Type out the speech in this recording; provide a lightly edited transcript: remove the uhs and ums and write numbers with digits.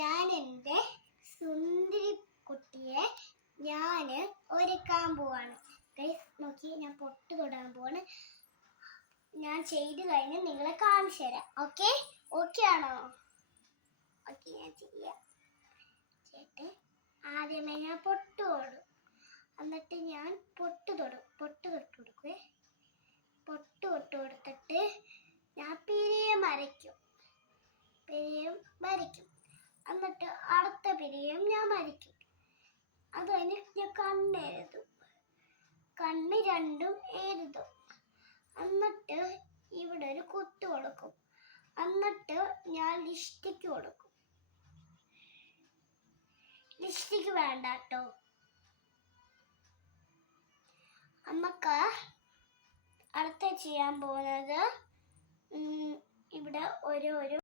ഞാൻ എൻ്റെ സുന്ദരി കുട്ടിയെ ഞാൻ ഒരുക്കാൻ പോവാണ്. ഗൈസ് നോക്കി, ഞാൻ പൊട്ട് തൊടാൻ പോവാണ്. ഞാൻ ചെയ്ത് കഴിഞ്ഞ് നിങ്ങളെ കാണിച്ചു തരാം. ഓക്കെ ആണോ? ഓക്കെ, ഞാൻ ചെയ്യാം. ആദ്യമേ ഞാൻ പൊട്ട് തൊടും, എന്നിട്ട് ഞാൻ പൊട്ട് തൊട്ട് കൊടുക്കുവേ. പൊട്ട് തൊട്ട് കൊടുത്തിട്ട് ഞാൻ പിരിയം വരയ്ക്കും. എന്നിട്ട് അടുത്ത പിരിയം ഞാൻ വരയ്ക്കും. അത് കഴിഞ്ഞ് ഞാൻ കണ്ണെഴുതും, കണ്ണ് രണ്ടും എഴുതും. എന്നിട്ട് ഇവിടെ ഒരു കുത്ത് കൊടുക്കും. എന്നിട്ട് ഞാൻ ലിപ്സ്റ്റിക്ക് കൊടുക്കും. ലിപ്സ്റ്റിക്ക് വേണ്ട കേട്ടോ. നമുക്ക് അടുത്ത ചെയ്യാൻ പോകുന്നത് ഇവിടെ ഒരു